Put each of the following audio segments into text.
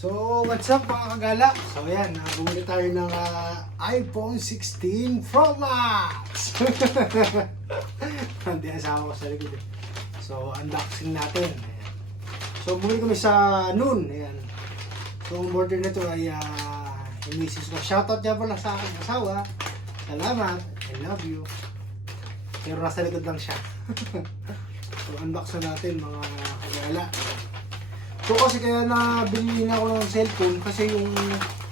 So, what's up mga kagala? So, ayan, uh, bumili tayo ng ah, iPhone 16 Pro Max! Hindi, asawa ko sa likod eh. So, unboxing natin. Ayan. So, bumili kami sa noon. Ayan. So, ang order na to ay uh, yung misis ko. Shoutout niya pala sa aking asawa. Salamat. I love you. Pero nasa likod lang siya. so, unbox na natin mga kagala. So kasi kaya na ako ng cellphone kasi yung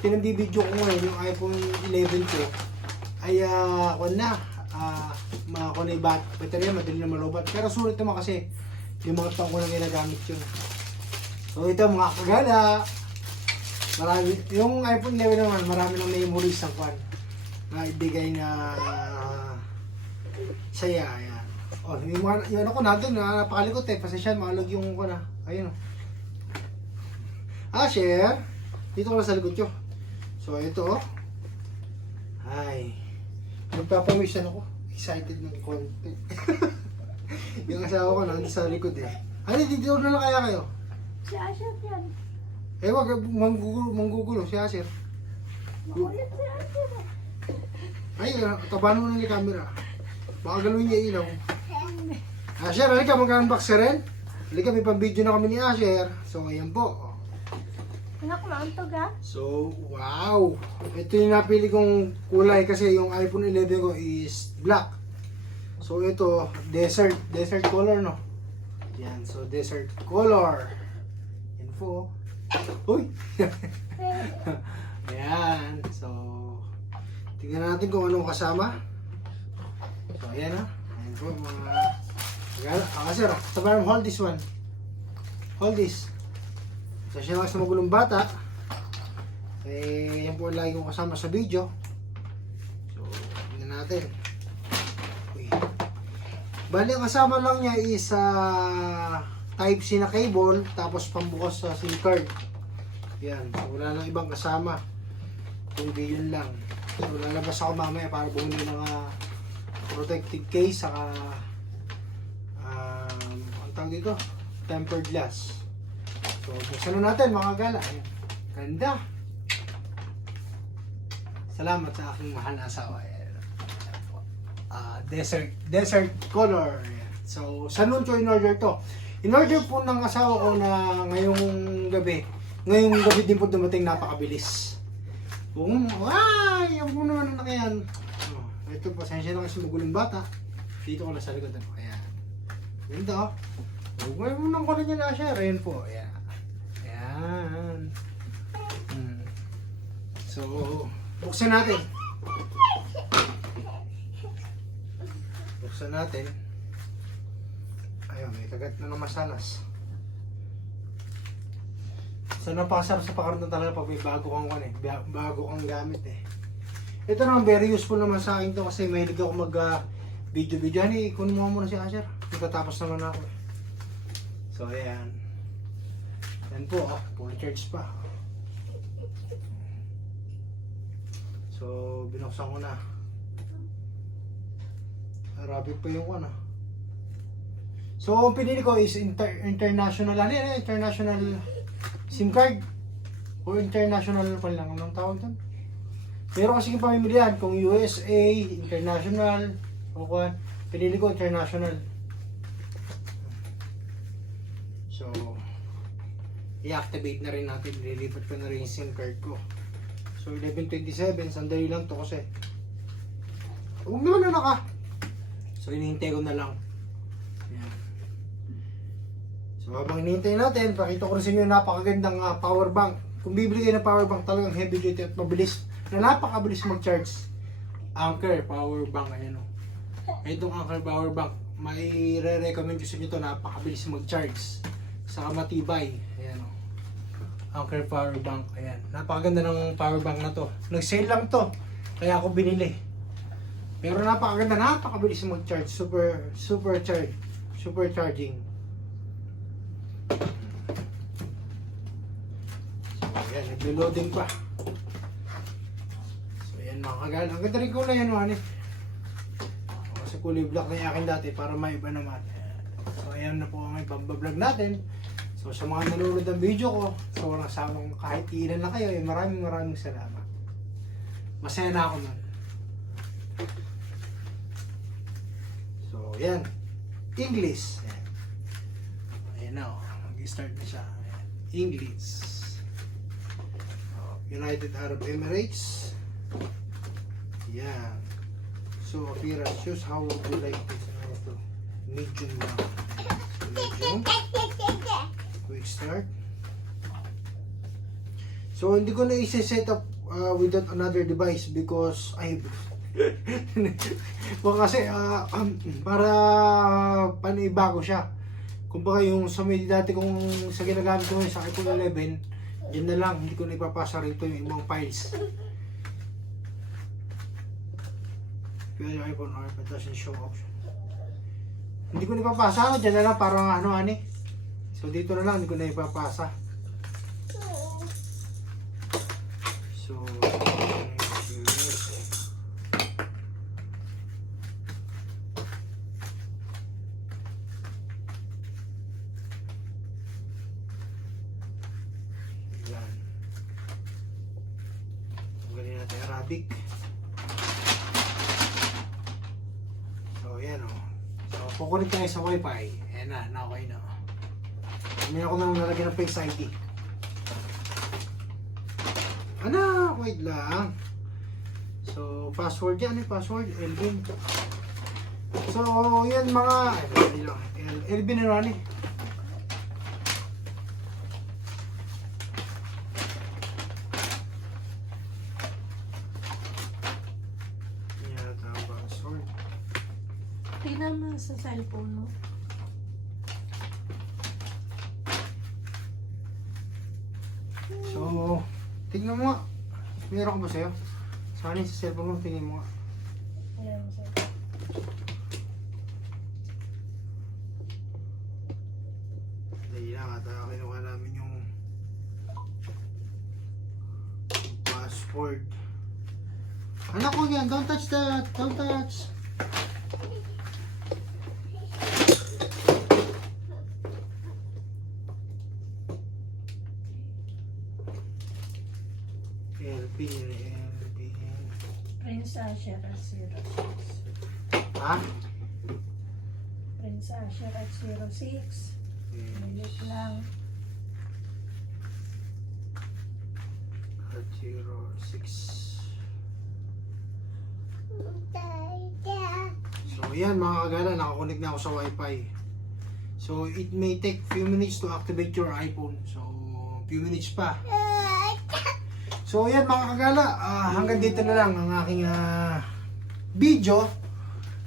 pinabibideo ko ngayon, yung iPhone 11 ko, ay ah, uh, na, ah, mga uh, na yung bat, baterya, madali na malubat. Pero sulit naman kasi yung mga taong ko na ginagamit yun. So ito mga kagala, marami, yung iPhone 11 naman, marami ng memories ng kwan na ibigay na ah, saya. Ayan. Oh, yung, yung ano ko na napakalikot eh, pasensya, maalog yung ko na. Ayun oh. Ah, share. Dito ko lang sa likod ko. So, ito oh. Ay. Magpapamisan ako. Excited ng konti. yung asawa ko nandito sa likod eh. Ano, dito na lang kaya kayo? Si Asher yan. Eh, wag, manggugulo, manggugulo si Asher. Makulit si Asher. Ay, ah, tabanan mo lang yung camera. Baka galawin niya ilaw. Asher, halika, mag-unbox ka rin. Halika, may pang-video na kami ni Asher. So, ayan po. Anak mo, antog ha? So, wow! Ito yung napili kong kulay kasi yung iPhone 11 ko is black. So, ito, desert, desert color, no? Yan, so desert color. Yan po. Uy! Ayan, so, tingnan natin kung anong kasama. So, ayan ha. Ayan po, mga... Ah, sir, sabaran hold this one. Hold this. So siya lang sa magulong bata. Eh, yan po ang lagi kong kasama sa video. So, tingnan natin. Uy. Bali, kasama lang niya is ah, Type-C na cable, tapos pambukas sa SIM card. Yan. So, wala nang ibang kasama. Kundi yun lang. So, lalabas ako mamaya para bumili ng ah, protective case, saka um, ang tawag dito, tempered glass. So, buksan na natin mga gala. Ayan. Ganda. Salamat sa aking mahal na asawa. Ayan. Ah, desert, desert color. Ayan. So, sa noon ko in-order to. In-order po ng asawa ko na ngayong gabi. Ngayong gabi din po dumating napakabilis. Boom! Ay! Yan po naman na yan. Oh, ito, pasensya na kasi magulong bata. Dito ko na sa likod. Ano. Ayan. Ganda oh. Huwag mo nang kunin niya na siya. Ayan po. Ayan. Ayan. Hmm. So, buksan natin. Buksan natin. Ayun, may kagat na ng masalas. So, napakasarap sa pakaramdam talaga pag may bago kang kan eh. Ba- Bago kang gamit eh. Ito naman, very useful naman sa akin to kasi mahilig ako mag ah, video-video. Hani, kunin mo muna si Asher. Magtatapos naman ako. So, ayan. Yan po, oh, full charge pa. So, binuksan ko na. Arabic pa yung ano. So, ang pinili ko is inter- international, ano yan, eh, international SIM card. O international pa lang, anong tawag doon? Pero kasi yung pamimilihan, kung USA, international, o kung pinili ko international. So, i-activate na rin natin. Lilipat ko na rin yung SIM card ko. So, 1127, sandali lang to kasi. Huwag naman na naka. So, hinihintay ko na lang. Yan. So, habang hinihintay natin, pakita ko rin sa inyo yung napakagandang ah, power bank. Kung bibili kayo ng power bank, talagang heavy duty at mabilis. Na napakabilis mag-charge. Anchor power bank, ayan o. Itong Anchor power bank, may re-recommend ko sa inyo to napakabilis mag-charge. Saka matibay. Ayan o. Anchor power bank. Ayan. Napakaganda ng power bank na to. Nag-sale lang to. Kaya ako binili. Pero napakaganda. Napakabilis mag-charge. Super, super charge. Super charging. So, ayan. Nag-loading pa. So, ayan mga kagal. Ang ganda rin kulay yan, Juan. Kasi kulay black na yung akin dati para maiba naman. So, ayan na po ang ibang vlog natin. So sa mga nanonood ng video ko, so walang samang kahit ilan na kayo, eh, maraming maraming salamat. Masaya na ako nun. So, yan. English. Ayan. Ayan na, oh. Mag-start na siya. Ayan. English. Oh, United Arab Emirates. Yan. So, appearance shows how would you like this? Ano? Medium lang. So, medium. Start. So, hindi ko na i-set up uh, without another device because I Baka kasi ah, um, para panaiba ko siya. Kumbaga yung sa may dati kong sa ginagamit ko sa iPhone 11, yun na lang, hindi ko na ipapasa rito yung ibang files. Pero yung iPhone or it doesn't show option. Hindi ko na ipapasa, dyan na lang parang ano ani. So dito na lang, hindi ko na ipapasa. So, Yan. Tanggalin natin Arabic. So, yan o. So, kukunin tayo sa wifi. Ayan na, na okay na. May ako nang nalagyan ng Face ID. Ano? Wait lang. So, password yan. Yung password? Elvin. So, yan mga... El- Elvin na Ronnie. Tingnan mo sa cellphone mo. So, tignan mo nga. Meron ko ba sa'yo? Sana yung sa cellphone mo, tingnan mo nga. Ayan, sir. Dahil lang at uh, kinuha namin yung password. Anak ko yan, don't touch that, don't touch. LP, LP. Prince Asher at 06. Ha? Prince Asher at 06. Minute lang. At zero six. So yan mga kagala, nakakonect na ako sa wifi. So it may take few minutes to activate your iPhone. So few minutes pa. So yan mga kagala, ah, hanggang dito na lang ang aking ah, video.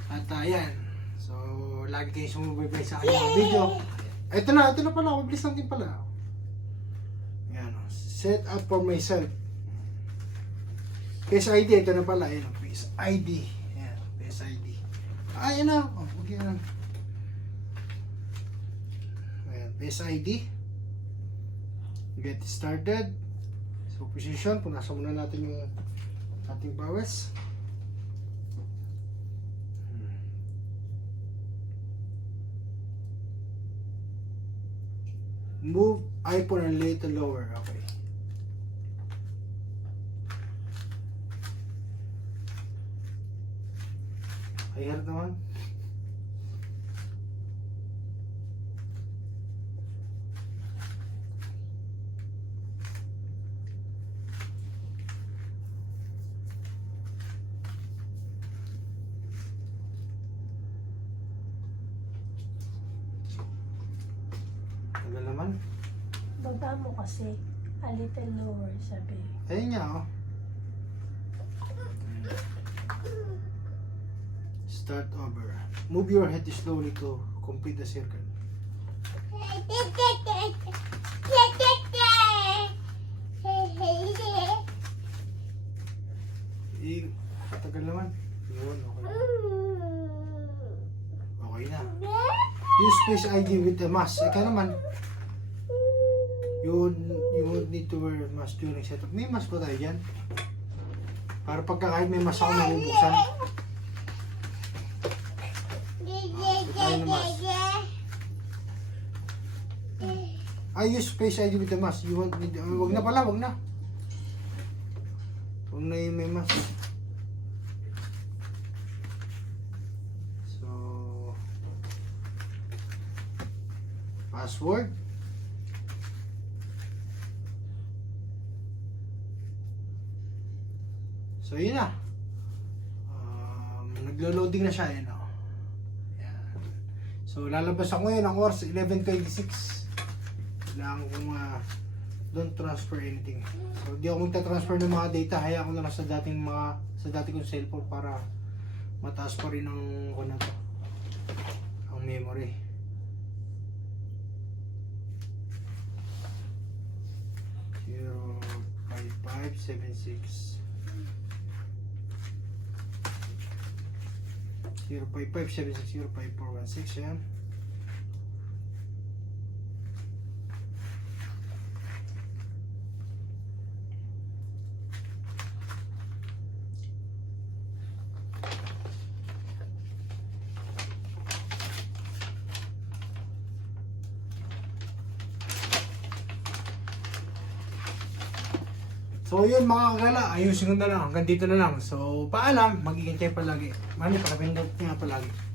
At ah, yan. So lagi kayo sumubaybay sa aking mga video. Ito na, ito na pala, mabilis lang din pala. Yan, oh. set up for myself. Face ID, ito na pala. Ayan, oh, Face ID. Ayan, Face ID. Ah, Ayan na. Oh, okay na. Ayan, Face ID. Get started. So, position. Punasan muna natin yung ating bawes. Move iPhone a little lower. Okay. Ayan naman. Tagal naman. Baba mo kasi. A little lower, sabi. Ayun nga, oh. Start over. Move your head slowly to complete the circle. Eh, tagal naman. Yun, okay. Okay na. Use Face ID with the mask. Ika naman. You, you need to wear mask during setup. May mask ba tayo dyan? Para pagka kahit may mask ako nabubuksan. I use Face ID with the mask. You want me, uh, wag na pala, wag na. Wag na yung may mask. So, password. So, yun na. Um, naglo-loading na siya, yun o. So, lalabas ako ngayon ang oras 11.26. Kailangan ko mga don't transfer anything. So, di ako magta-transfer ng mga data. Hayaan ko na lang sa dating mga sa dati kong cellphone para mataas pa rin ang ko na to. Ang memory. Zero five five seven six zero five five seven six zero five four one six yan. So yun mga kagala, ayusin ko na lang. Hanggang dito na lang. So paalam, magiging kayo palagi. Mani, pakapindot nga palagi.